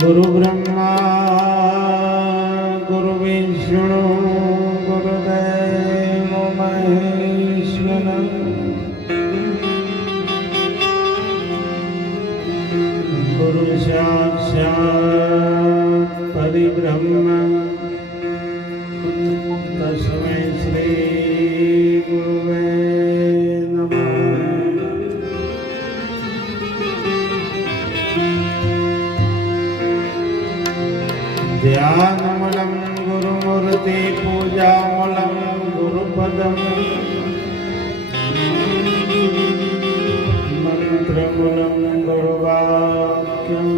गुरु ब्रह्मा गुरु विष्णु गुरुदेव महेश्वर गुरु साक्षात् परिब्रह्म तस्मै श्री गुरुवे नमः। ध्यानमूलं गुरुमूर्ति पूजामूलं गुरुपदं मंत्रमूलं गुरुवाक्यं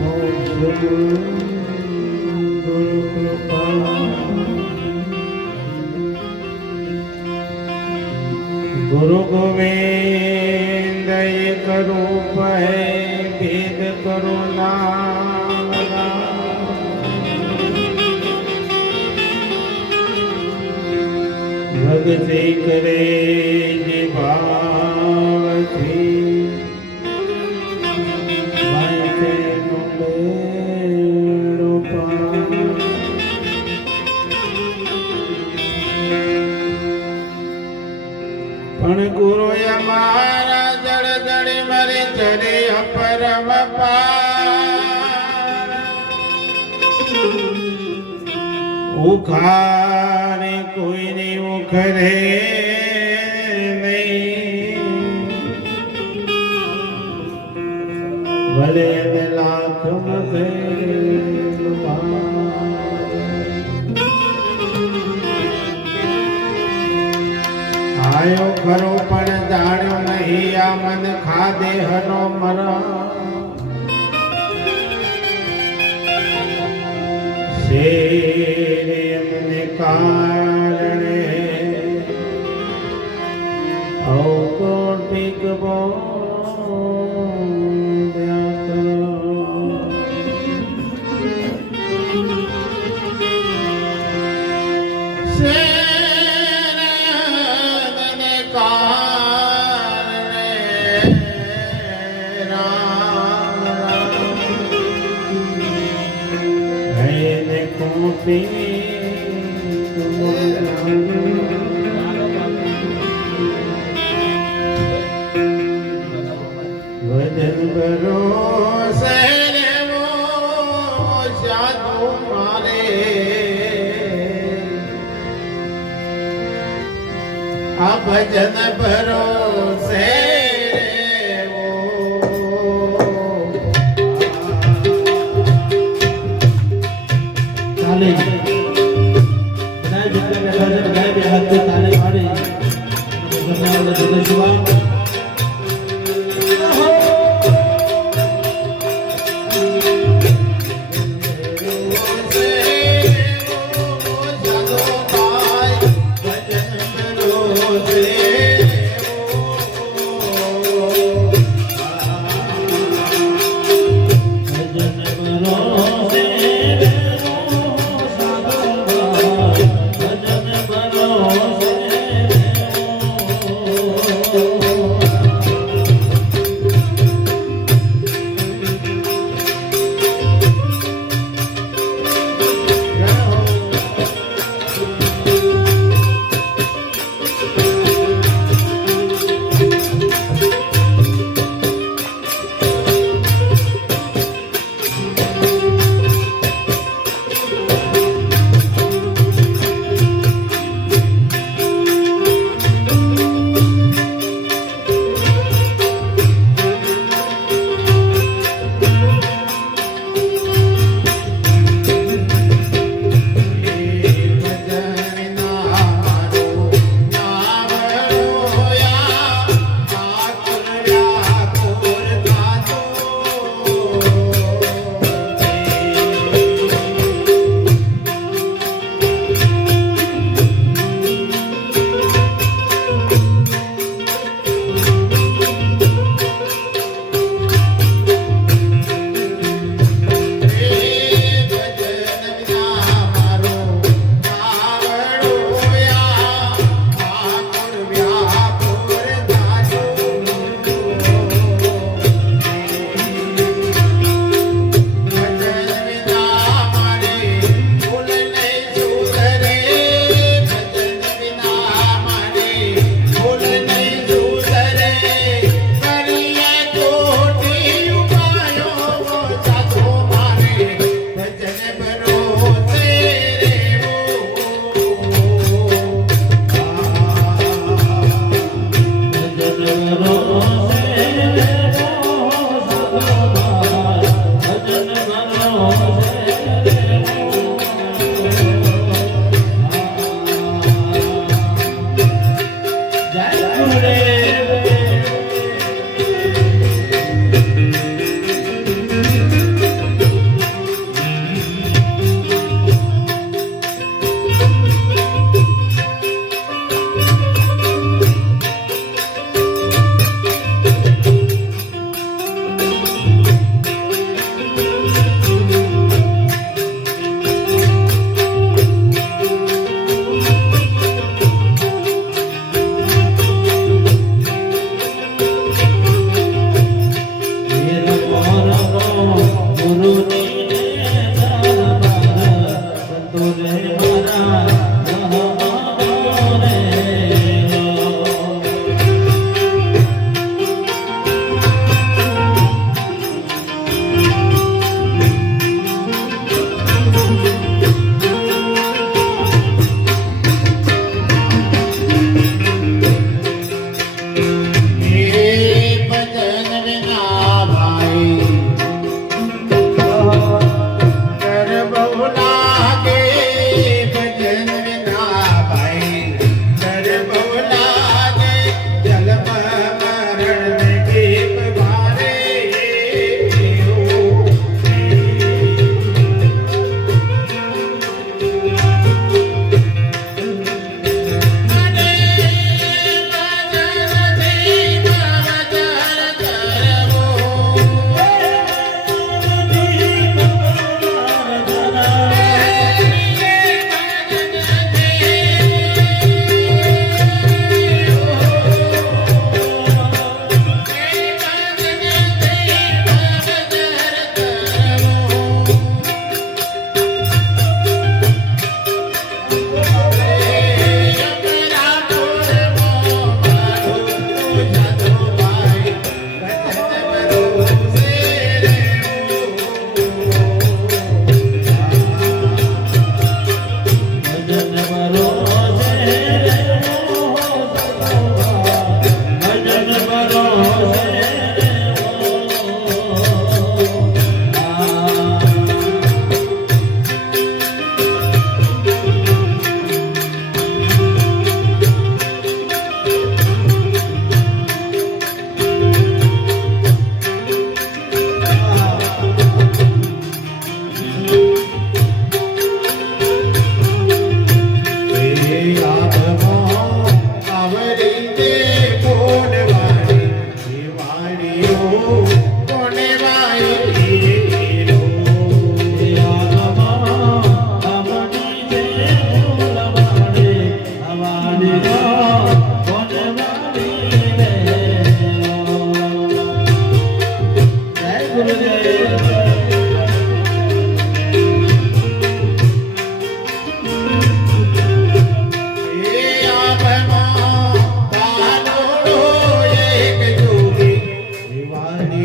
मोक्षमूलं गुरुकृपा। गुरु गोविंद एक रूप है भेद करुणा। भक्ति करे जे भावथी माथे नुंडेरो पार। पण गुरु हमारा जड़ जड़ मरे चरे अपरम पार। उखारे कोई नहीं उखरे नहीं भले लाख मथे आयो खरो पण जाण्यो नहीं आ मन खादे हनो मरा। शेरे अपने कारणे औ कोटिक बोंद्या करो। शेरे अपने कारणे राम राम कोटि भजन भरोसे वो साधु मारे। आ भजन भरोसे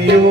you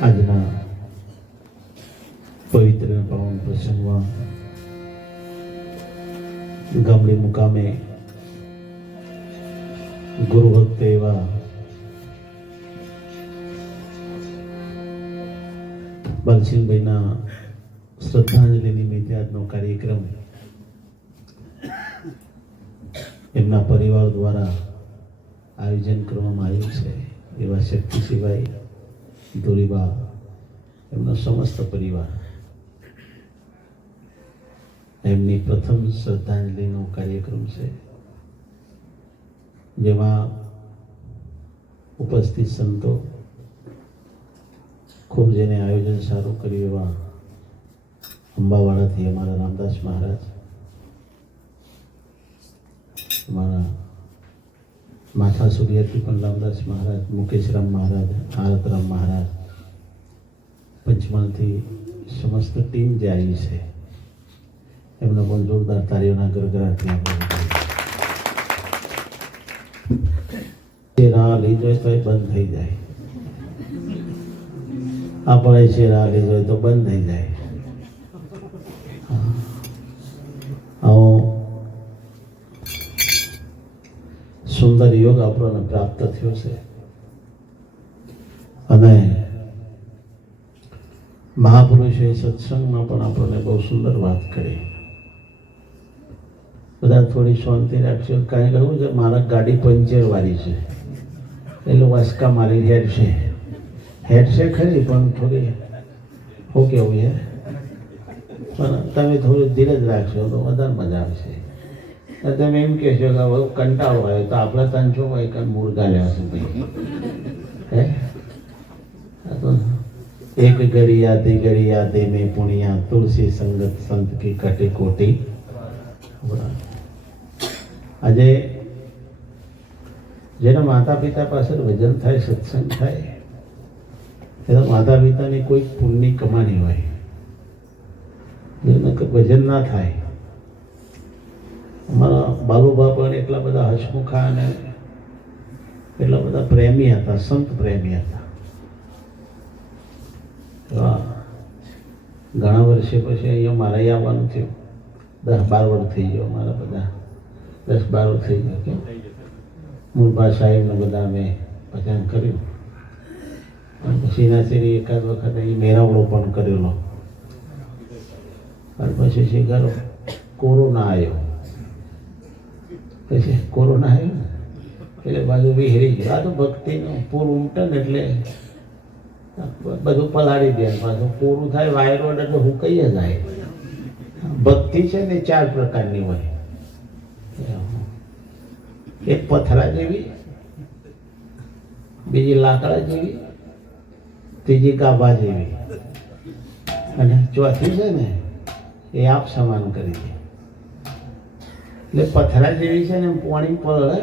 આજના પવિત્ર પાવન પ્રસંગમાં ગામડી મુકામે ગુરુ ભક્ત એવા બાલસિંહભાઈના શ્રદ્ધાંજલિ નિમિત્તે આજનો કાર્યક્રમ એમના પરિવાર દ્વારા આયોજન કરવામાં આવ્યું છે. એવા શક્તિસિંહભાઈ, ધોરીબા, એમનો સમસ્ત પરિવાર એમની પ્રથમ શ્રદ્ધાંજલિનો કાર્યક્રમ છે, જેમાં ઉપસ્થિત સંતો, ખૂબ જેને આયોજન સારું કર્યું એવા અંબાવાડાથી અમારા રામદાસ મહારાજ, અમારા માથા સૂર્યથી પણ રામદાસ મહારાજ, મુકેશરામ મહારાજ, આરતરામ મહારાજ, પંચમહાલથી સમસ્ત ટીમ જે આવી છે એમનો પણ જોરદાર તાળીઓના ગરગડાટથી આપણે રાહ લઈ જાય તો એ બંધ થઈ જાય, આપણે છે રાહ લઈ જાય તો બંધ થઈ જાય. આવો સુંદર યોગ આપણને પ્રાપ્ત થયો છે અને મહાપુરુષોએ સત્સંગમાં પણ આપણને બહુ સુંદર વાત કરી. બધા થોડી શાંતિ રાખજો. કાંઈ કહ્યું છે, મારા ગાડી પંચર વાળી છે એટલે વાસકા મારી હેડ છે ખરી, પણ થોડી શું કેવું છે, પણ તમે થોડું ધીરજ રાખશો તો વધારે મજા આવશે. તમે એમ કહેશો કે હવે કંટાળો આવ્યો તો આપણે તંચો હોય કે મુર્ગા લેવાશે ભાઈ. હે એક ઘડી યાદે મેં પુણ્યા, તુલસી સંગત સંત કી કટે કોટી. આજે જેના માતા પિતા પાછળ ભજન થાય, સત્સંગ થાય, એના માતા પિતાની કોઈ પુણ્યની કમાણી હોય, ભજન ના થાય. અમારા બાલુબા પણ એટલા બધા હસમુખા અને એટલા બધા પ્રેમી હતા, સંત પ્રેમી હતા. ઘણા વર્ષે પછી અહીંયા મારે આવવાનું થયું. 10-12 વર્ષ થઈ ગયો, મારા બધા 10-12 વર્ષ થઈ ગયો. કેમ મૂળભા સાહેબને બધા મેં ભજન કર્યું અને પછી એનાથી એકાદ વખત અહીં મેરાવડો પણ કરેલો. અને પછી શું કરો, કોરોના આવ્યો. પછી કોરોના આવ્યો ને એટલે બાજુ વિહરી ગયો. આ તો ભક્તિનું પૂરું ઉમટે ને એટલે બધું પલાળી દે. પાછું પૂરું થાય વાયરોડ એટલે હું કહીએ જાય. ભક્તિ છે ને 4 પ્રકારની હોય. એક પથરા જેવી, બીજી લાકડા જેવી, ત્રીજી ગાભા જેવી અને ચોથી છે ને એ આપ સમાન કરી દે. એટલે પથરા જેવી છે ને પાણી પડે,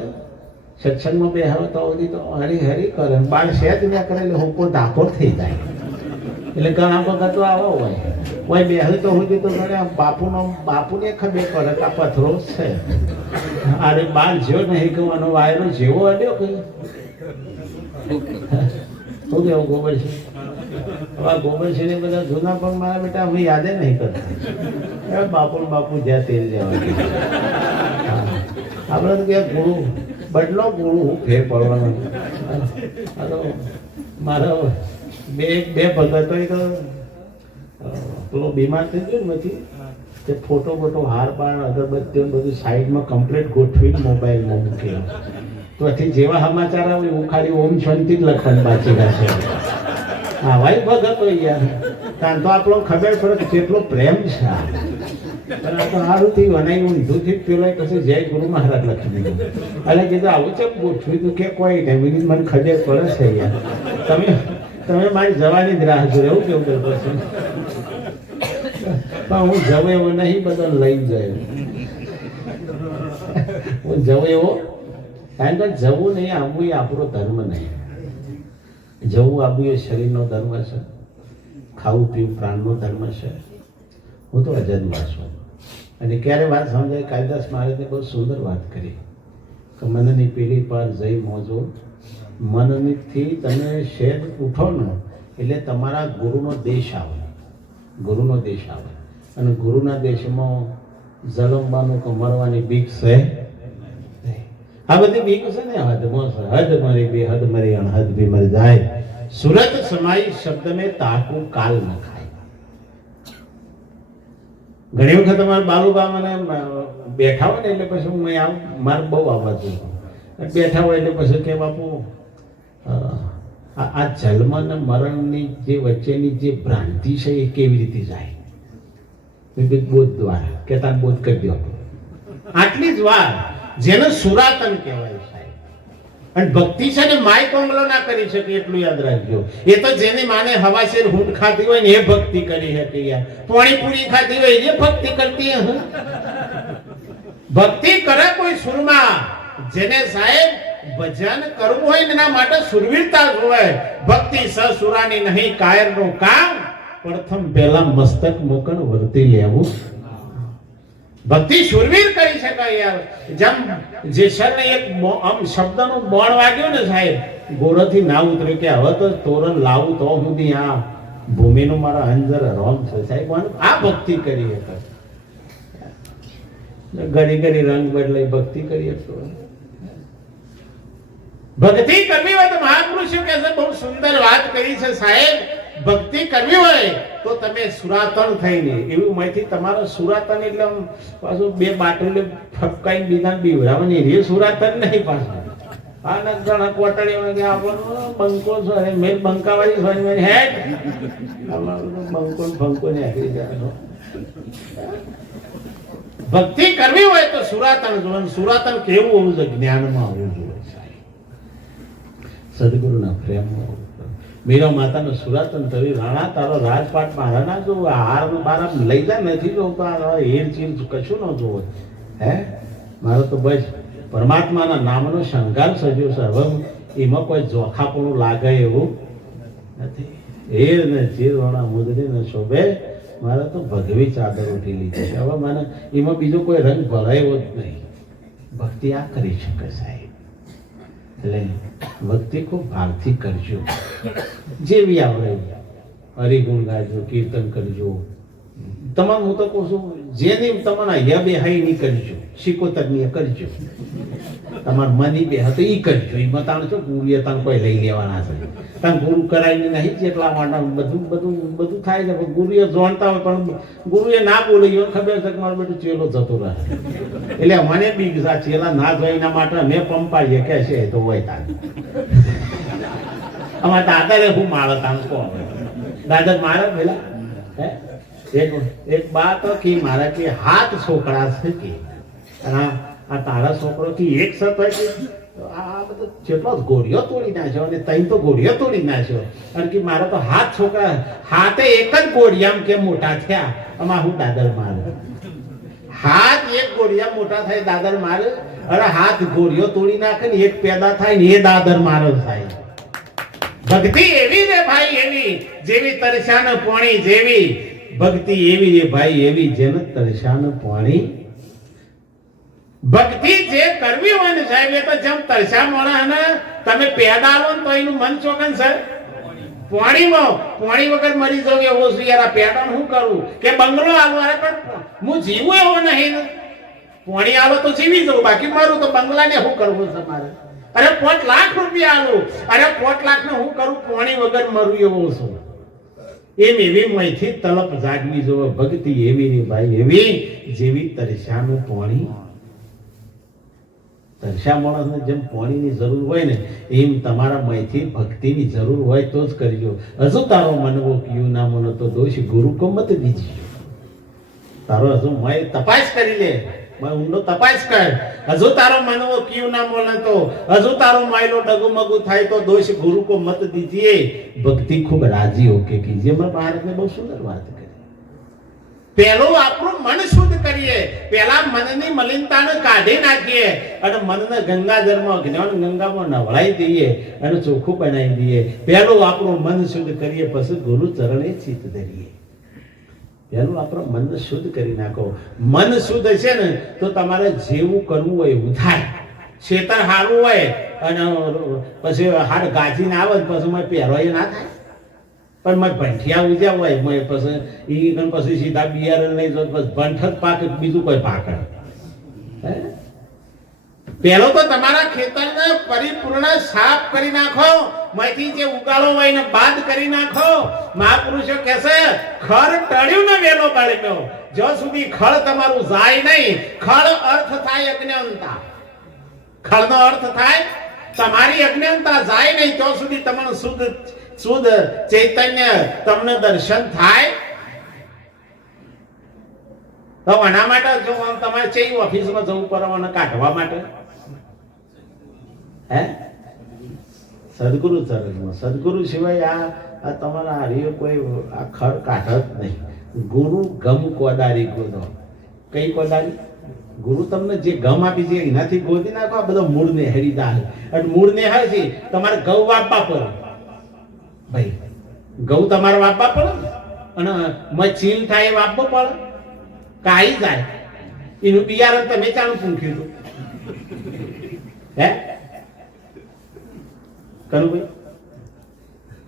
સત્સંગમાં બેહાવે તો સુધી તો હરી કરે, બાળ સહેજ ના કરે એટલે હુંકો ધાકો થઈ જાય. એટલે ઘણા વખત આવો હોય બેહે તો સુધી તો બાપુને ખબર પડે કે આ પથરો છે. અરે બાર જ્યો નહીં કહેવાનો, વાયરો જેવો અડ્યો કઈ શું કેવું ગોબરસિંહ? હવે ગોબરસિંહ ને બધા જૂના પણ મારા બેટા અમે યાદે નહીં કરતા. બાપુ જ્યાં તેલ જવા આપણે તો ક્યાં ગુરુ બદલો, ગુરુ ફેર પડવાનો. મારા બે ભગતો તો પેલો બીમાર થઈ ગયો ને પછી તે ફોટો હાર બાર અગરબત્તીઓ બધું સાઈડમાં કમ્પ્લીટ ગોઠવીને મોબાઈલમાં મૂકેલો. તો પછી જેવા સમાચાર આવે હું ખાલી ઓમ શાંતિ જ લખવાનું બાકી રાખે. હા ભાઈ ભગતો યાર, કારણ તો આપણો ખબર પડે કે કેટલો પ્રેમ છે. પણ આ તો સારું થયું બનાવી ઊંધું થી પેલો પછી જય ગુરુ મહારાજ લખી દીધું. એટલે કીધું આવું છે ગોઠવી તું કે કોઈ નહીં, મને ખબર પડે છે યાર. તમે મારી જવાની જ રાહ જોઈ, એવું કેવું કરતો છે. પણ હું જવું એવો નહીં, બધા લઈ જાય. હું જવું એવો, કારણ કે જવું નહીં આવવું એ આપણો ધર્મ નહીં. જવું આવવું એ શરીરનો ધર્મ છે, ખાવું પીવું પ્રાણનો ધર્મ છે. હું તો અજન્મા છું. અને ક્યારે વાત સમજાય, કાલિદાસ મહારાજને બહુ સુંદર વાત કરી કે મનની પીળી પર જઈ મોજો. મનથી તમે શેર ઉઠો ને એટલે તમારા ગુરુનો દેશ આવે, ગુરુનો દેશ આવે. અને ગુરુના દેશમાં જલમવાનું કે મરવાની બીક છે. આ બધી બીક છે ને હદમાં છે. હદ મરી બી હદ મરી અણહદ બી મરી જાય. સુરત સમાઈ શબ્દ મેં તાકુ કાલ ન ખાય. ઘણી વખત અમારા બાલુબા મને બેઠા હોય ને એટલે પછી હું આમ મારે બહુ અવાજ બેઠા હોય એટલે પછી કે બાપુ આ જન્મ અને મરણની જે વચ્ચેની જે ભ્રાંતિ છે એ કેવી રીતે જાય? બોધ દ્વારા કેતા બોધ કરી દો. આટલી જ વાર જેને સુરાતન કહેવાય સાહેબ. અને ભક્તિ છે ને માય કોંગલો ના કરી શકે એટલું યાદ રાખજો. એ તો જેની માને હવાશેર હૂંટ ખાતી હોય ને એ ભક્તિ કરી શકે યાર. પાણીપુરી ખાતી હોય એ ભક્તિ કરતી હે. ભક્તિ કરે કોઈ સુરમાં જેને સાહેબ ભજન કરવું હોય એના માટે સુરવીરતા જોવે. ભક્તિ સસુરાની નહીં કાયરનું કામ. પ્રથમ પહેલા મસ્તક મોકણ વર્તી લેવું. ભક્તિ સુરવીર કરી શકાય યાર. જેમ જેસરને એક આમ શબ્દનું બોણ વાગ્યું ને સાહેબ, ગોળથી ના ઉતર્યું કે હવે તો તોરણ લાવું તો સુધી આ ભૂમિનું મારા અંજર રોમ છે સાહેબ. આ ભક્તિ કરી શકે. ઘડી ઘડી રંગ બદલાઈ ભક્તિ કરી શકતો. ભક્તિ કરવી હોય તો મહાપુરુષો કહે છે, બહુ સુંદર વાત કરી છે સાહેબ. ભક્તિ કરવી હોય તો તમે સુરાતન થઈને એવું માંથી તમારો સુરાતન એટલે પાછું બે બાટલી ફટકાઈ બીજા બીવરાવાની એ સુરાતન નહીં પાછું. આના ઘણા કોટડીઓ કે આપણો બંકો છે મેં બંકાવાળી છે મેં હેડ બંકો બંકો ને આખી જાય. ભક્તિ કરવી હોય તો સુરાતન જોવાનું. સુરાતન કેવું હોવું જોઈએ? જ્ઞાનમાં હોવું જોઈએ. સદગુરુના પ્રેમમાં. મીરા માતાનું સુરાતન થયું. રાણા તારો રાજપાટ મારા ના જોવો. હાર બારા લઈ જા નથી જોતો. હેર ચીર કશું ન જોવો. હે મારો તો બસ પરમાત્માના નામનો શણગાર સજ્યો છે. હવે એમાં કોઈ જોખાપણું લાગે એવું નથી. હેર ને ચીર વાળા મુદરી ને શોભે. મારે તો ભગવી ચાદર ઉઠી લીધી છે. હવે મને એમાં બીજો કોઈ રંગ ભરાયો જ નહીં. ભક્તિ આ કરી શકે સાહેબ. એટલે ભક્તિ ખૂબ ભાવથી કરજો. જેવી આવડે હરિગુણ ગાજો, કીર્તન કરજો. તમામ હું તો કહું છું જેની તમારા અહીંયા બે હાઈ ની કરજો, શીકોતરની કરજો. તમાર મની બે હતો એ કરજો. એમાં તાણ છો ગુરુએ તાણ કોઈ લઈ લેવાના છે. તાણ ગુરુ કરાવીને નહીં જેટલા માટે બધું બધું બધું થાય છે. પણ ગુરુએ જોણતા હોય પણ ગુરુએ ના બોલે એને ખબર છે કે મારું બેટું ચેલો જતો રહે. એટલે મને બી ચેલા ના જોઈ એના માટે મેં પંપાઈએ કે છે તો હોય તાણ. અમારા દાદાને હું મારે તાણ કહો. દાદા મારે પેલા હે એક બા તો કે મારા કે હાથ છોકરા છે કે આ તારા છોકરો થી એક સત હોય કે આ બધો જેટલો ગોળીઓ તોડી નાખ્યો અને તઈ તો ગોળીઓ તોડી નાખ્યો. અને કે મારા તો હાથ છોકરા હાથે એક જ ગોળિયામ કે મોટા થયા. આમાં હું દાદર મારે હાથ એક ગોળિયા મોટા થાય દાદર મારે. અરે હાથ ગોળીઓ તોડી નાખે ને એક પેદા થાય ને એ દાદર મારો થાય. ભક્તિ એવી રે ભાઈ એવી જેવી તરસાન પાણી જેવી. ભક્તિ એવી રે ભાઈ એવી જેને તરસાન પાણી. ભક્તિ જે કરવી હોય ને સાહેબ એ તો જેમ તરસા મોણા તમે પેદા આવો ને તો એનું મન ચોકન સર પાણીમાં પાણી વગર મરી જવું એવો છું યાર. પેદા હું કરું કે બંગલો આવો? અરે પણ હું જીવું એવો નહીં ને. પાણી આવો તો જીવી જવું, બાકી મરું તો બંગલાને શું કરવું છે મારે? અરે 5 લાખ રૂપિયા આલું. અરે 5 લાખ ને હું કરું? પાણી વગર મરું એવો છું. એમ એવી મયથી તલપ જાગવી જોવે. ભક્તિ એવી ને ભાઈ એવી જેવી તરસાનું પાણી. તરસા માણસને જેમ પાણીની જરૂર હોય ને એમ તમારા મયથી ભક્તિની જરૂર હોય તો જ કરજો. હજુ તારો મનવો કયું ના મનો તો દોષ ગુરુ કો મત દીજી. તારો હજુ મય તપાસ કરી લે. ઊંડો તપાસ કર. હજુ તારો મનવો કયું ના બોલે તો હજુ તારો માયલો ડગુમગુ થાય તો દોષ ગુરુ કો મત દીજીએ. ભક્તિ ખૂબ રાજી હોકે કીજીએ. મેં ભારતને બહુ સુંદર વાત કરી. પહેલું આપણું મન શુદ્ધ કરીએ. પહેલા મનની મલિનતાને કાઢી નાખીએ અને મનને ગંગાજળમાં જ્ઞાન ગંગામાં નવડાવી દઈએ અને ચોખ્ખું બનાવી દઈએ. પહેલું આપણું મન શુદ્ધ કરીએ પછી ગુરુ ચરણે ચિત્ત ધરીએ. પહેલું આપણું મન શુદ્ધ કરી નાખો. મન શુદ્ધ છે ને તો તમારે જેવું કરવું હોય એવું થાય. ખેતર સારું હોય અને પછી હાડ ગાજીને આવે પછી પહેરો એ ના થાય. પણ મેં ભંઠિયા ઉજ્યા હોય મેં પછી પછી સીધા બિયારણ લઈ જો બસ ભંઠ જ પાકે બીજું કોઈ પાકે. પેલો તો તમારા ખેતરને પરિપૂર્ણ સાફ કરી નાખો, માંથી જે ઉગાડો હોય ને બાદ કરી નાખો. મહાપુરુષો કહેશે ખર ટળ્યું ને વેલો બાળ્યો, જો સુધી ખળ તમારું જાય નહીં. ખળ અર્થ થાય અજ્ઞાનતા. ખળનો અર્થ થાય તમારી અજ્ઞાનતા જાય નહીં તો સુધી તમારું શુદ્ધ ચૈતન્ય તમને દર્શન થાય. તો આના માટે જો તમારે કઈ ઓફિસમાં જવું પડે કાઢવા માટે? હે સદગુરુ ચરણમાં. સદગુરુ સિવાય આ તમારા હરિયો કોઈ આ ખર કાઢ જ નહીં. ગુરુ ગમ કોદારી ગોદો. કઈ કોદારી? ગુરુ તમને જે ગમ આપી છે એનાથી ગોદી નાખો. આ બધો મૂળ ને હેરી દાલ અને મૂળ ને હે છે તમારે ઘઉં વાપવા પડે. ભાઈ ઘઉં તમારે વાપવા પડે અને મચીલ થાય વાપવો પડે. કાઈ જાય એનું બિયારણ તમે ચાલું પૂંખ્યું હતું. હે કરું ભાઈ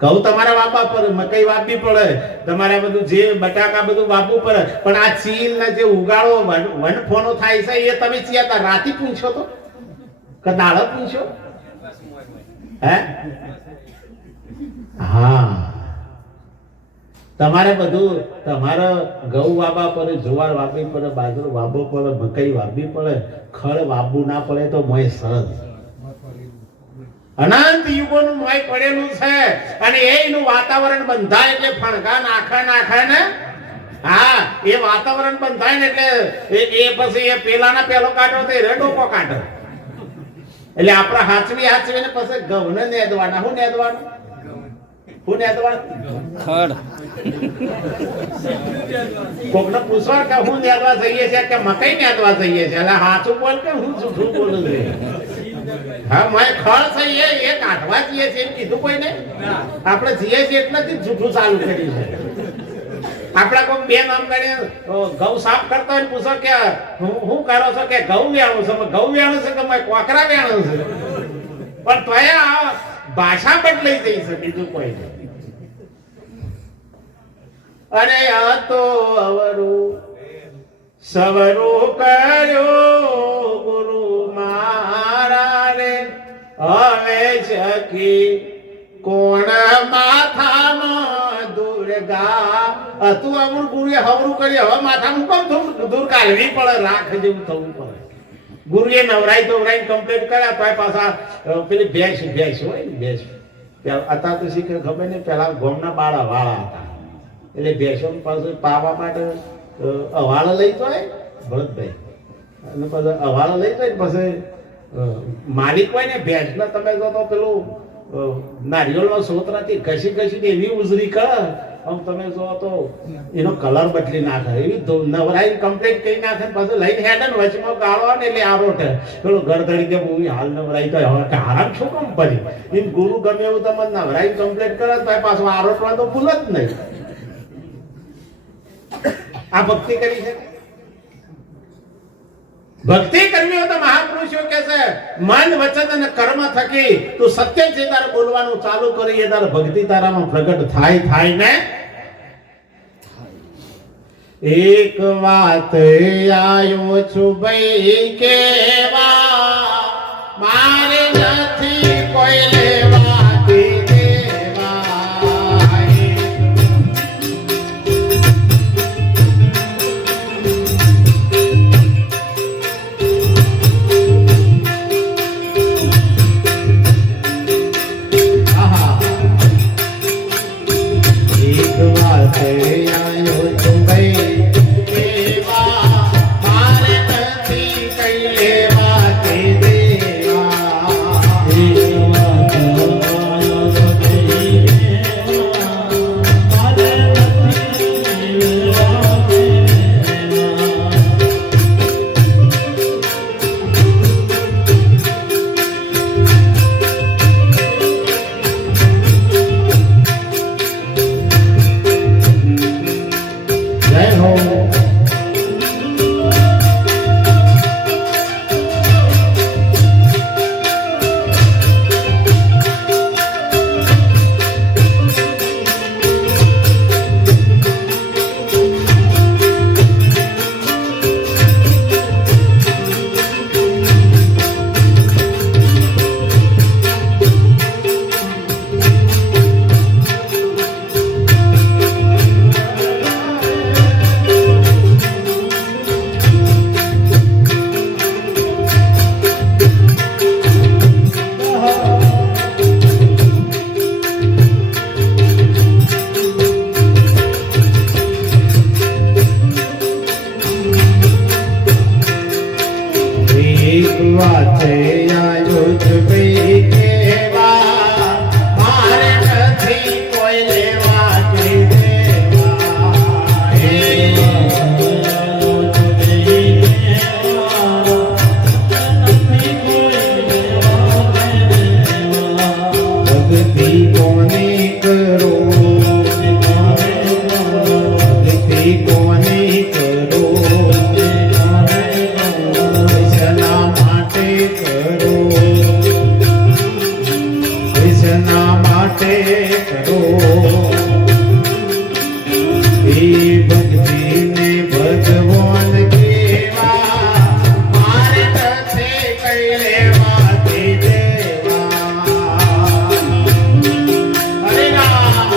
ઘઉં તમારે વાપવા પડે, મકઈ વાપવી પડે, તમારે બધું જે બટાકા બધું વાપવું પડે. પણ આ ચીલ ને જે ઉગાડો વનફોનો થાય છે એ તમે ચિયાતા રાતી પૂછો તો કે દાડો પૂછો? હે હા તમારે બધું તમારે ઘઉં વાવવા પડે, જુવાર વાવવી પડે, બાજરો વાવવો પડે, મકઈ વાવવી પડે. ખળ વાવવું ના પડે તો મોય સરસ. અનંત યુગોનું મોય પડેલું છે અને એનું વાતાવરણ બંધાય એટલે ફણગા નાખે ને. હા એ વાતાવરણ બંધાય ને એટલે એ પછી એ પેલાના પેલો કાઢો તો એ રેડોકો કાઢો. એટલે આપણે હાચવી ને પછી ઘઉંને નેદવાના. શું નેદવાનું? ખડ. કોકને પૂછવા કે હું નેદવા જઈએ છે કે મકઈ નેદવા જઈએ છે, એટલે હાચું બોલ કે હું જૂઠું બોલું છું? હા મેં ખડ છે એ કાઢવા જઈએ છીએ એમ કીધું કોઈને? આપણે જઈએ છીએ એટલે જ જૂઠું ચાલુ કર્યું છે. આપડા કોઈ બે નામ કરીને ઘઉં સાફ કરતા હોય પૂછો કે હું કરો છો કે ઘઉં વેણું છે. ઘઉં વેણું છે કે કોકરા વેણું છે? પણ તો આ ભાષા બદલાઈ જઈ છે, બીજું કોઈ નહીં. અને આ તો અવરું સવરું કર્યો ગુરુ મારા રે, હવે સખી કોણ માથામાં દુર્ગા. તું અમુક ગુરુએ હવરું કરી, હવે માથાનું કેમ દૂર કાઢવી પડે? રાખ જેવું થવું પડે. ગુરુએ નવરાઈ કમ્પ્લીટ કર્યા તો પાછા પેલી ભેંસ હોય ને ભેંસ. અત્યારે તો શીખે ખબર નહીં, પેલા ગોમના બાળા વાળા હતા એટલે ભેંસો પાસે પાવા માટે અવાળા લઈ જાય ભરતભાઈ. અને પછી અવાળા લઈ જાય પછી માલિક હોય ને ભેંસને તમે જો તો પેલું નારિયેળનો સોતરાથી ઘસી એવી ઉજરી કરે આમ તમે જો તો એનો કલર બદલી નાખે. એવી નવરાઈ કમ્પ્લીટ કરી નાખે પછી લઈને હેડે ને વચમાં ગાળો ને એટલે આરોટે પેલો ગરદડી દે હું હાલ નવરાઈ તો આરામ શું કામ પડી? એમ ગુરુ ગમે એવું તમે નવરાઈ કમ્પ્લીટ કરે તો પાછું આરોટવા તો ભૂલ જ નહીં. આ ભક્તિ કરી છે. ભક્તિ કરવી હોય તો મહાપુરુષો કે છે મન વચન અને કર્મ થકી તું સત્ય છે તારે બોલવાનું ચાલુ કરી, એ તારે ભક્તિ તારામાં પ્રગટ થાય ને. એક વાત આયો છું ભાઈ કેવા, મારે નથી કોઈ લેવા કરો એ ભક્તિને ભગવાન કેવા મારે નથી કઈ લેવાથી દેવા હરે રામ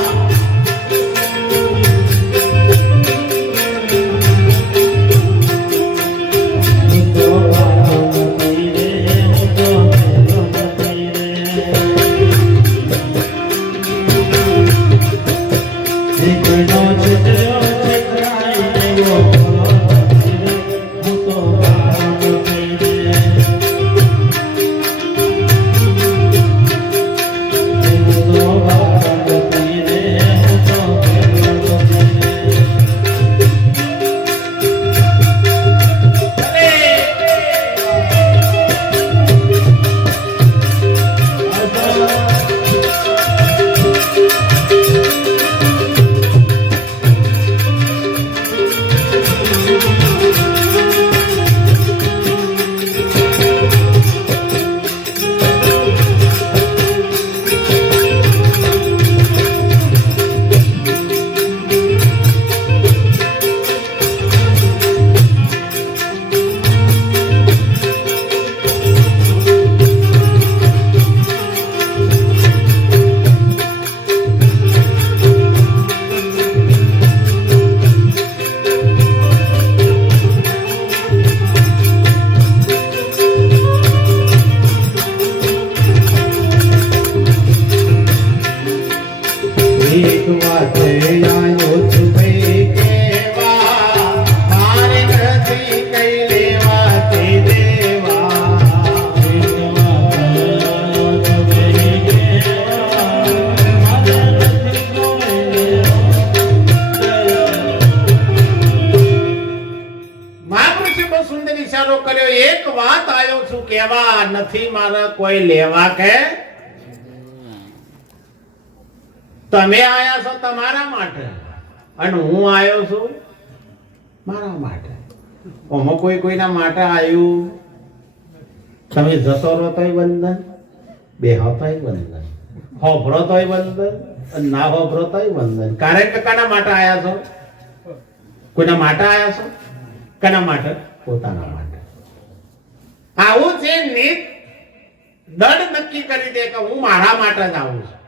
એક વાત આયો છું ભાઈ કેવા મારે નથી કઈ લેવાથી દેવા એક વાત આયો છું ભાઈ કેવા મારે નથી કોઈ મહાપુરુષે બહુ સુંદર ઈશારો કર્યો એક વાત આયો છું કેવા નથી મારે કોઈ લેવા કે તમે આયા છો તમારા માટે અને હું આવ્યો છું મારા માટે ઓમાં કોઈ કોઈના માટે આવ્યું તમે જતો રહો તોય બંધન બેહો તોય બંધન હોભરો તોય બંધન અને ના હોભરો તોય બંધન કારણ કે કોના માટે આયા છો કોઈના માટે આયા છો કોના માટે પોતાના માટે આવું છે નીત દળ નક્કી કરી દે કે હું મારા માટે જ આવું છું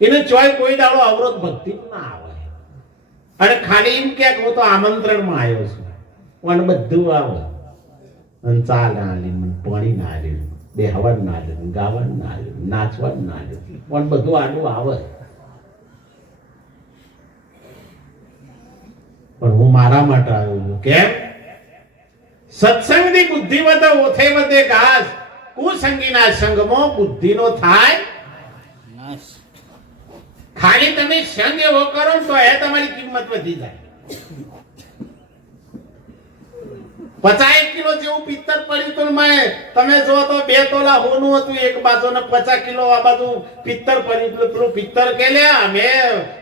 એને ચોય કોઈ દાડો અવરોધ ભક્તિ ના આવે અને ખાલી એમ કે હું તો આમંત્રણમાં આવ્યો છું મને બધું આવે અને ચા ના લે મને પાણી ના લે બે હવન ના લે ગાવન ના લે નાચવન ના લે પણ બધું આડું આવે પણ હું મારા માટે આવ્યો છું કેમ સત્સંગની બુદ્ધિ વધે ઓથે વધે ઘાસ કુસંગીના સંગમાં બુદ્ધિનો થાય ખાલી તમે સંગ એવો કરો તો એ તમારી કિંમત વધી જાય 50 કિલો જેવું પિત્તર પડ્યું તો તમે જો તો 2 તોલા હોનું હતું એક બાજુ ને 50 કિલો આ બાજુ પિત્તર પડ્યું પેલું પિત્તર કે લે અમે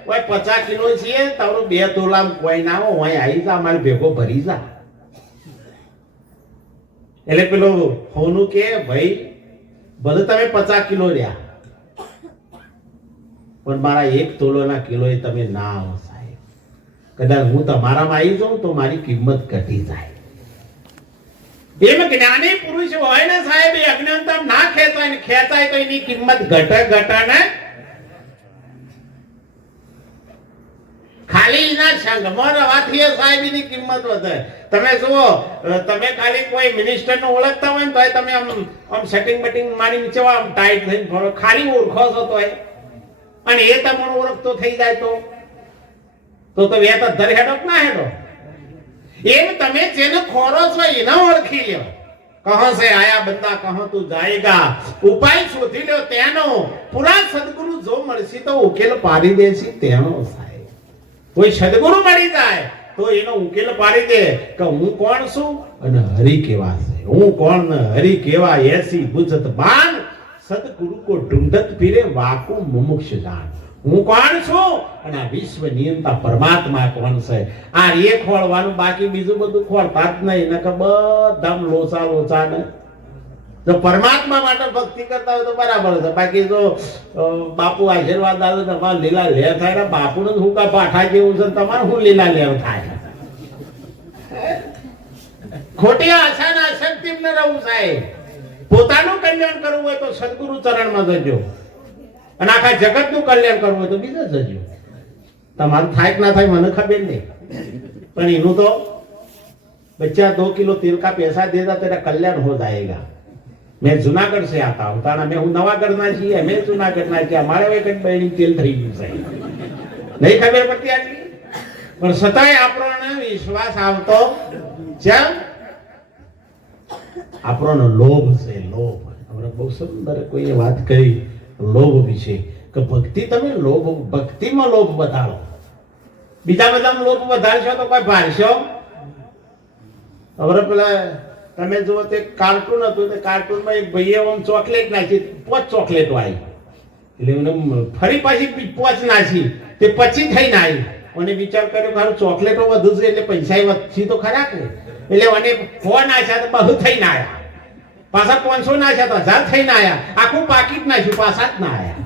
ઓય 50 કિલો છીએ તારો 2 તોલા કોઈ ના હોય આવી જા અમારે ભેગો ભરી જા એટલે પેલો હોનું કે ભાઈ ભલે તમે 50 કિલો રહ્યા પણ મારા 1 તોલાના કિલો તમે ના આવો સાહેબ કદાચ હું તમારામાં આવી જાઉં તો મારી કિંમત ઘટી જાય એમ જ્ઞાની પુરુષ હોય ને સાહેબ એ અજ્ઞાનતા ના ખેંચાય ને ખેંચાય તો એની કિંમત ઘટે ને ખાલી એના સંગમાં રહેવાથી સાહેબ એની કિંમત વધે તમે જુઓ તમે ખાલી કોઈ મિનિસ્ટર ને ઓળખતા હોય ને તો તમે આમ સેટિંગ બેટિંગ મારી નીચે આમ ટાઈટ થઈને ખાલી ઓળખો છો તો અને એ તમને ઓળખતો થઈ જાય તો વેત ધર હેડો ના હેડો એમ તમે જેને ખોરો છો એને ઓળખી લ્યો કહો છે આયા બંદા કહો તું જાયેગા ઉપાય શોધી લ્યો તેનો પૂરા સદગુરુ જો મળશે તો ઉકેલ પાડી દેસી તેનો સાહેબ કોઈ સદગુરુ મળી જાય તો એનો ઉકેલ પાડી દે કે હું કોણ છું અને હરિ કેવા છે હું કોણ ને હરિ કેવા એસી બુજત બાન સદગુરુ કો ઢૂંઢત ફિરે વાકુ મુમુક્ષ જાન હું કોણ છું અને આ વિશ્વ નિયંતા પરમાત્મા કોણ છે આ એક ખોળવાનું બાકી બીજું બધું ખોળતા જ નહીં નકર બધા લોચા ને જો પરમાત્મા માટે ભક્તિ કરતા હોય તો બરાબર છે, બાકી તો બાપુ આશીર્વાદ આવે તમારે લીલા લેર થાય, બાપુને શું કા પાઠા જેવું છે, તમારે શું લીલા લેર થાય? ખોટી આશા ને અશક્તિ ન રહું સાહેબ. પોતાનું કલ્યાણ કરવું હોય તો સદગુરુ ચરણમાં જજો, અને આખા જગતનું કલ્યાણ કરવું હોય તો બીજા જજો. તમારું થાય કે ના થાય મને ખબર નહીં, પણ એનું તો बच्चा 2 किलो तेल का पैसा देता तेरा कल्याण हो जाएगा. मैं जूनागढ़ से आता हूँ, ताना मैं हूँ नवागढ़ना છીએ, मैं जूनागढ़ना છીએ, અમારે વેકટ બહેણી તેલ થઈ ગયું છે, નહીં ખબર પડતી આટલી, પણ છતાંય આપણને વિશ્વાસ આવતો જેમ આપણો લોભ છે. લોભ આપણે બહુ સુંદર કોઈએ વાત કરી લોભ વિશે કે ભક્તિ તમે લોભ, ભક્તિમાં લોભ વધારો, બીજા બધામાં લોભ વધારશો તો કોઈ ભારશો. હવે પેલા તમે જુઓ તે કાર્ટૂન હતું, તે કાર્ટૂનમાં એક ભાઈએ આમ ચોકલેટ નાખી, 5 ચોકલેટો આવી, એટલે એને ફરી પાછી 5 નાખી, તે પછી થઈને આવી. મને વિચાર કર્યો કે હારું ચોકલેટો વધુ છે એટલે પૈસા વધશે તો ખરા કે, એટલે મને 4 નાખ્યા તો બહુ થઈને આવ્યા, પાછા 500 નાખ્યા તો 1000 થઈને આવ્યા, આખું પાકીટ નાખ્યું પાછા જ ના આવ્યા.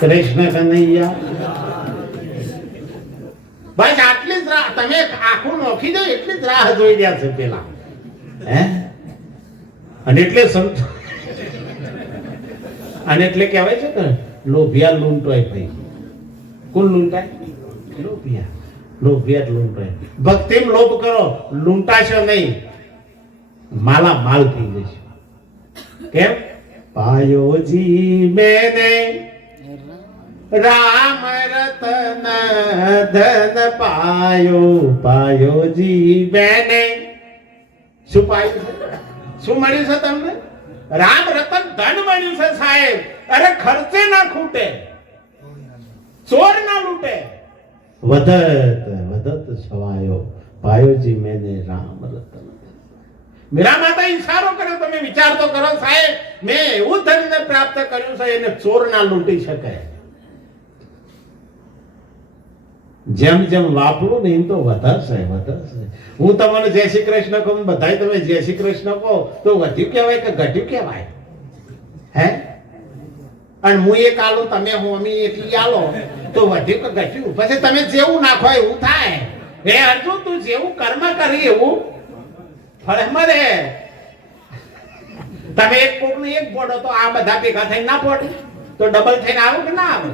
કૃષ્ણ કનૈયા બસ આટલી જ રાહ, તમે આખું નોખી દો એટલી જ રાહ જોઈ રહ્યા છે પેલા, હે? અને એટલે અને એટલે કહેવાય છે કે લોભિયા લૂંટોય ભાઈ. કોણ લૂંટાય? લોભિયા. લોભિયા જ લૂંટોય. ભક્તિમાં લોભ કરો, લૂંટાશો નહીં, માલા માલ થઈ જશે. કેમ? પાયોજી મેને રામ રતન ધન પાયો, પાયો જી બેને. શું પાયું છે? શું મળ્યું છે તમને? રામ રતન ધન મળ્યું છે સાહેબ. અરે ખર્ચે ના ખૂટે, ચોર ના લૂટે. વધત વધત છવાયો, પાયો જી મેને રામ રતન. મીરા માતા ઈશારો કર્યો, તમે વિચાર તો કરો સાહેબ, મેં એવું ધન પ્રાપ્ત કર્યું છે એને ચોર ના લૂંટી શકે. જેમ જેમ વાપરું ને એમ તો વધારશે વધારશે. હું તમને જય શ્રી કૃષ્ણ કહું, બધાય તમે જય શ્રી કૃષ્ણ કહો તો વધ્યું કહેવાય કે ઘટ્યું કહેવાય? હે? અને હું એક આલો, તમે હું અમે એટલી આલો તો વધ્યું કે ઘટ્યું? પછી તમે જેવું નાખો એવું થાય. હે અર્જુન, તું જેવું કર્મ કરી એવું ફળ મળે. તમે એક કોકને એક બોડો તો આ બધા ભેગા થઈને ના પોડે તો ડબલ થઈને આવું કે ના આવે?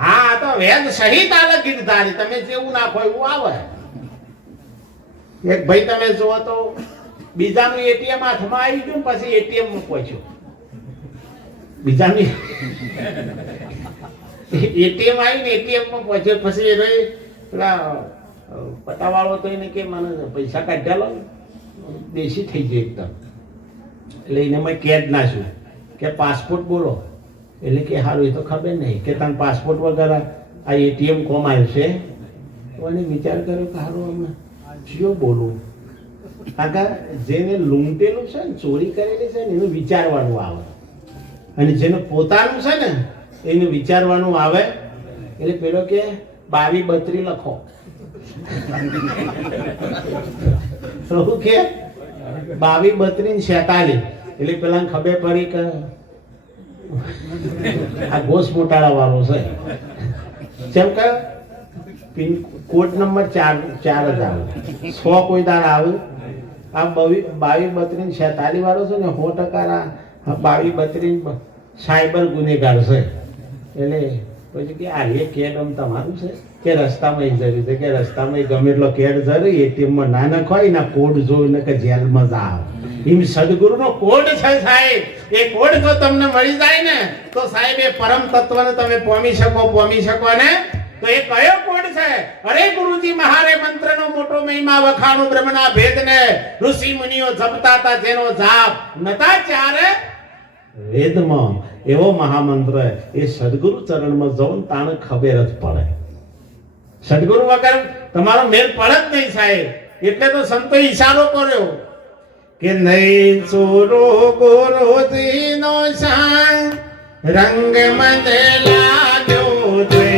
હા, તો વેદ સહિત આલે ગીરધારી, તમે જેવું નાખો એવું આવે. એક ભાઈ તમે જુઓ તો બીજાનું એટીએમ હાથમાં આવી ગયું, પછી એટીએમ માં પહોંચ્યો. બીજાનું એટીએમ આવી ને એટીએમ માં પહોંચ્યો, પછી એ પેલા પટાવાળો તો એને કે મને પૈસા કાઢ્યા લો, દેશી થઈ ગયો એકદમ. એટલે એને મેં કેદ નાખ્યું કે પાસપોર્ટ બોલો, એટલે કે હારું એ તો ખબર નહીં કે તમે પાસપોર્ટ વગર આ એટીએમ કોમ આવશે. તો એને વિચાર કર્યો કે હારું અમે જીઓ બોલું, કાકા જેને લૂંટેલું છે ને, ચોરી કરેલી છે ને એનું વિચારવાનું આવે, અને જેનું પોતાનું છે ને એનું વિચારવાનું આવે. એટલે પેલો કે 22 32 લખો, શું કે 22 32 46. એટલે પેલા ખબર પડી કે આ ઘોષ મોટાળા વાળો છે. જેમ કે પિન કોડ નંબર 4 જ આવે, 100 કોઈ દાર આવે. આ 22 32 46 વાળો છે ને 100% 22 32 સાયબર ગુનેગાર છે. એટલે પછી કે આ એ કેડ આમ તમારું છે કે રસ્તામાં જરી છે, કે રસ્તામાં ગમે એટલો કેડ જરી એટીએમમાં ના નખવાય ના કોડ જોઈને કે જેલમાં જાવ. એમ સદગુરુનો કોડ છે સાહેબ. એ કોડ જો તમને મળી જાય ને તો સાહેબ એ પરમ તત્વને તમે પામી શકો ને. તો એ કયો કોડ છે? અરે ગુરુજી મહારે મંત્રનો મોટો મહિમા વખાણો, બ્રહ્મના ભેદને ઋષિ મુનિઓ જપતા હતા, જેનો જાપ નતા ચારે વેદમાં. એવો મહામંત્ર એ સદગુરુ ચરણમાં જવું તાણે ખબર જ પડે. સદગુરુ વગર તમારો મેલ પડે જ નહીં સાહેબ. એટલે તો સંતો ઈશારો કર્યો કે નહીં ચોરો ગુરુજીનો શાન, રંગ મને લાગ્યો છે.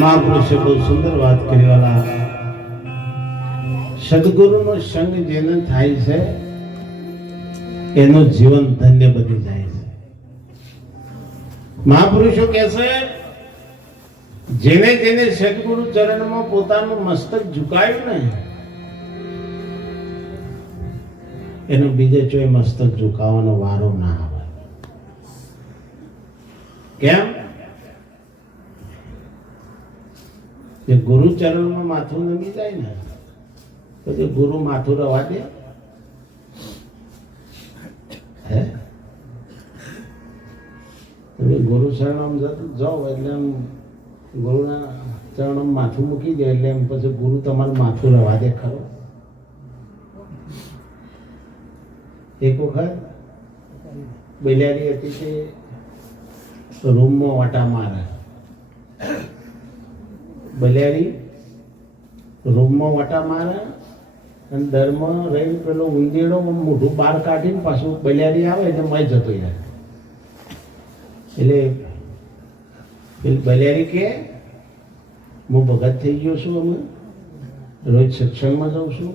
મહાપુરુષે બહુ સુંદર વાત કરી વાલા. સદગુરુનો સંગ જેને થાય છે એનું જીવન ધન્ય બની જાય છે. મહાપુરુષો કહે છે જેને જેને સદગુરુ ચરણમાં પોતાનું મસ્તક ઝુકાવ્યું ને એનો બીજે ચોય મસ્તક ઝુકાવવાનો વારો ના આવે. કેમ? જે ગુરુ ચરણમાં માથું નમી જાય ને પછી ગુરુ માથું રવા દે? હે તમે ગુરુ શરણમ જાઓ એટલે આમ ગુરુના ચરણમાં માથું મૂકી દે એટલે એમ પછી ગુરુ તમારું માથું રવા દે ખરો? એક વખત બલિયારી હતી તે રૂમમાં વાટા મારે. બલિયારી રૂમમાં વાટા મારે અને દરમાં રહીને પેલો ઉંદેડો મોઢું બહાર કાઢીને પાછું બલિયારી આવે એટલે મય જતો યાર. એટલે પેલી બલિયારી કે હું ભગત થઈ ગયો છું, અમે રોજ સત્સંગમાં જાઉં છું,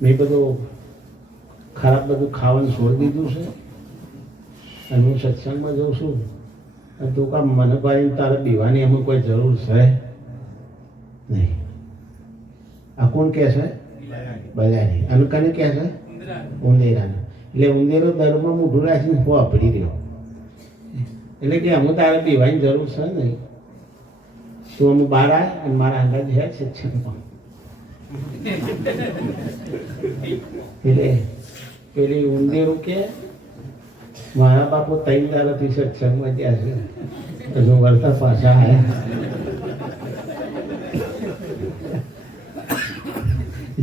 મેં બધું ખરાબ બધું ખાવાનું છોડી દીધું છે અને હું સત્સંગમાં જાઉં છું. અને તું કામ મને ભાઈ તારે દીવાની એમાં કોઈ જરૂર છે નહીં. આ કોણ કહે છે? બજારી. અને કને કહે છે? ઉંદેરાને. એટલે ઉંદેરો દરમાં મોઢું રાખીને વાપરી રહ્યો. એટલે કે અમુક તારે દીવાની જરૂર છે નહીં. તું અમુક બહાર આવે અને મારા અંદાજ હે શિક્ષણમાં. એટલે પેલી ઉંદેરું કે મારા બાપુ 3 દાડાથી સત્સંગમાં ગયા છે, હજુ વળતા પાછા આવ્યા.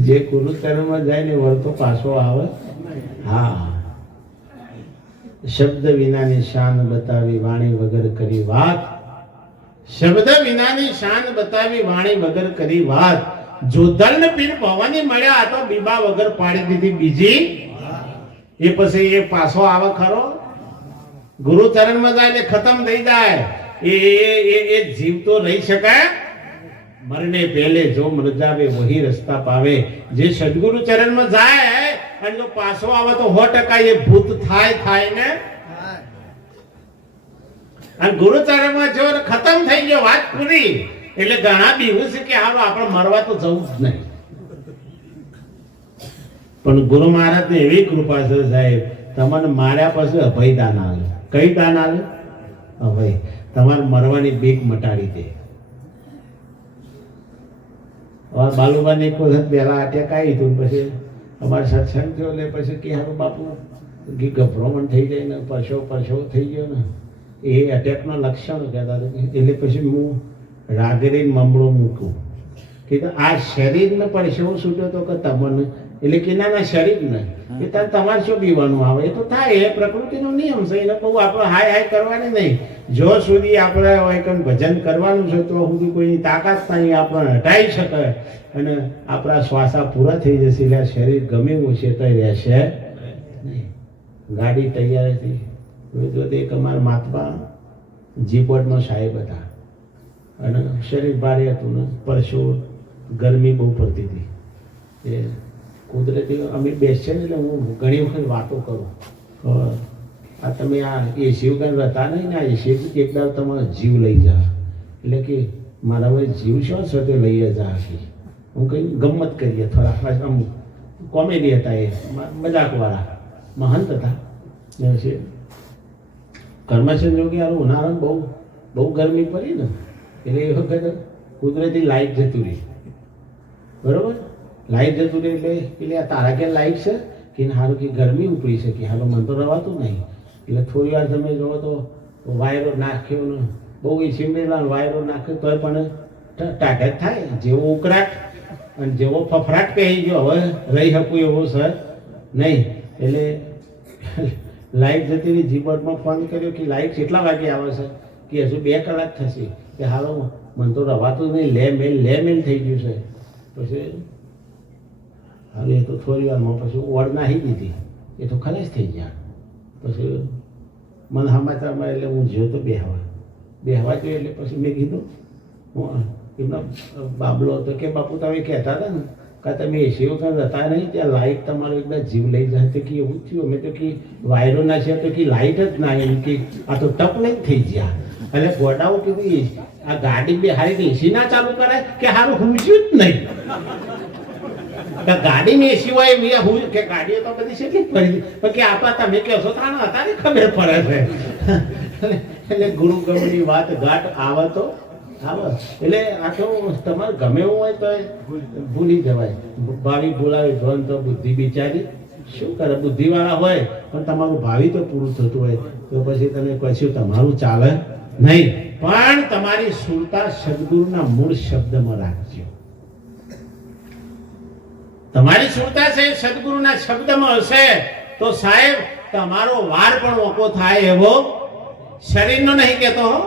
જે ગુરુચરણમાં જાય ને વળતો પાછો આવે. હા, શબ્દ વિનાની શાન બતાવી વાણી વગર કરી વાત. શબ્દ વિનાની શાન બતાવી વાણી વગર કરી વાત. જોધલને પીર ભવાની મળ્યા આ તો બીબા વગર પાડી દીધી બીજી. એ પછી એ પાછો આવે ખરો? ગુરુચરણમાં જાય એટલે ખતમ થઈ જાય. એ જીવ તો રહી શકાય? મરને પહેલે જો મરજાવે વહી રસ્તા પાવે. જે સદગુરુ ચરણમાં જાય અને જો પાછો આવે તો 100% એ ભૂત થાય ને. અને ગુરુ ચરણમાં જો ખતમ થઈ ગયો વાત પૂરી એટલે ઘણા બીવું છે કે હાલો આપણે મરવા તો જવું જ નહીં. પણ ગુરુ મહારાજ ને એવી કૃપા છે સાહેબ, તમને માર્યા પછી અભય દાન આવે. કઈ દાન આવે? અભય. તમારે મરવાની બીક મટાડી દે. બાલુબાને એક વખત પહેલા અટેક આવી હતું, પછી અમારે સત્સંગ થયો એટલે પછી કે હારું બાપુ ગભરામણ થઈ જાય ને પરસો થઈ ગયો ને એ અટેકનો લક્ષણ કહેતા હતા. એટલે પછી હું રાગરીને મમડો મૂકું કીધું આ શરીરને પરસેવો છૂટ્યો તો કે તમને. એટલે કે ના શરીરને એ તમારે શું પીવાનું આવે? એ તો થાય, એ પ્રકૃતિનો નિયમ છે. એને કહું આપણે હાય કરવાની નહીં. જો સુધી આપણે કંઈ ભજન કરવાનું છે તો સુધી કોઈની તાકાત નહીં આપણને હટાવી શકે. અને આપણા શ્વાસા પૂરા થઈ જશે એટલે આ શરીર ગમે એવું છે તો રહેશે નહીં. ગાડી તૈયાર હતી જો એક અમારા મહાત્મા જીપોર્ટમાં સાહેબ હતા અને શરીર ભારે હતું ને પરસો ગરમી બહુ પડતી હતી. એ કુદરતી અમે બેસીએ ને એટલે હું ઘણી વખત વાતો કરું. આ તમે આ એસી વગર રહેતા નહીં ને આ એસી એકદમ તમારો જીવ લઈ જા. એટલે કે મારા હવે જીવ શું છે તે લઈ જા. હું કંઈ ગમત કરીએ થોડા આમ કોમેડી હતા, એ મજાકવાળા મહંત હતા. કર્મચંદ યોગી યાર ઉનાળામાં બહુ ગરમી પડી ને એટલે એ વખત કુદરતી લાઈટ જતું રહી. બરોબર? લાઈટ જતું રહે એટલે આ તારા કે લાઈટ છે કે સારું કે ગરમી ઉપડી છે કે હાલો મને તો રવાતું નહીં. એટલે થોડી વાર તમે જોવો તો વાયરો નાખ્યો ને બહુ એ સિમેલા વાયરો નાખ્યો તોય પણ ટાઢક થાય. જેવો ઉકળાટ અને જેવો ફફડાટ કહી ગયો હવે રહી શકું એવો સર નહીં. એટલે લાઈટ જતી રહી. જીબોર્ડમાં ફોન કર્યો કે લાઈટ કેટલા વાગે આવે છે? કે હજુ 2 કલાક થશે. કે હાલો મને તો રવાતું નહીં, લે મેલ થઈ ગયું છે. પછી હવે એ તો થોડી વારમાં પછી ઓળ નાહી દીધી, એ તો ખલેશ થઈ ગયા. પછી મને સમાચારમાં એટલે હું જ્યો તો બેહવા જોયું. એટલે પછી મેં કીધું એમના બાબલો હતો કે બાપુ તમે કહેતા હતા ને કે તમે એસી વખત હતા નહીં ત્યાં લાઈટ તમારો એકદમ જીવ લઈ જાય. તો કે એવું થયું. મેં તો કે વાયરો ના છે તો કે લાઈટ જ ના એમ કે આ તો ટપ નહીં થઈ ગયા. એટલે ગોડાઓ કીધું આ ગાડી બે હારી એસી ના ચાલુ કરાય કે સારું હુંચ્યું જ નહીં. ગાડીમાં એસી હોય કે ગાડીઓ તો બધી છે પણ કે આપણા તમે કહેશો તાણે અત્યારે ખબર પડે છે. એટલે ગુરુ ગમની વાત ઘાટ આવે તો આવે. એટલે આ તો તમારે ગમે એવું હોય તો ભૂલી જવાય. ભાવિ ભૂલાવે ધન તો બુદ્ધિ બિચારી શું કરે? બુદ્ધિવાળા હોય પણ તમારું ભાવિ તો પૂરું થતું હોય તો પછી તમે કશું તમારું ચાલે નહીં. પણ તમારી સુરતા સદગુરુના મૂળ શબ્દમાં રાખજો. તમારી સુરતા છે સદગુરુના શબ્દમાં હશે તો સાહેબ તમારો વાર પણ ઓકો થાય એવો શરીરનો નહીં કહેતો હો.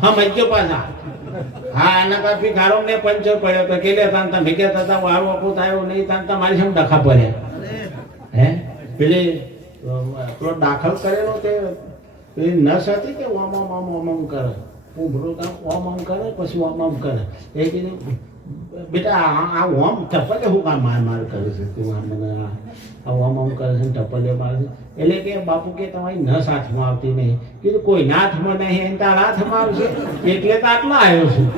હા મજ્જો પાછા હા આના પર ભિખારો ને પંચર પડ્યો તો કે લેતા તમે કહેતા હતા વાર ઓકો થાય એવું નહીં થાય. તમારી સામે ડખા પડ્યા. હે પેલી પેલો દાખલ કરેલો તે પેલી નસ હતી કે ઓમ કરે ઉભરો કામ ઓમ કરે પછી ઓમ કરે. એ કીધું બેટા આ ઓમ ટપલે હું કામ માર કરે છે તું આ મને આ ઓમ કરે છે ટપલે મારે છે એટલે કે બાપુ કે તમારી નસ હાથમાં આવતી નહીં કીધું કોઈ ના હાથમાં નહીં એને તારા હાથમાં આવશે એટલે તો આટલા આવ્યો છું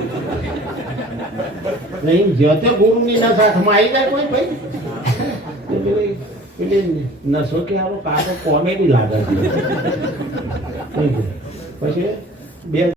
નહીં જ્યોતે ગુરુની નસ હાથમાં આવી જાય કોઈ ભાઈ પેલી નસો કે આવો કાકો કોમેડી લાગે છે પછી બે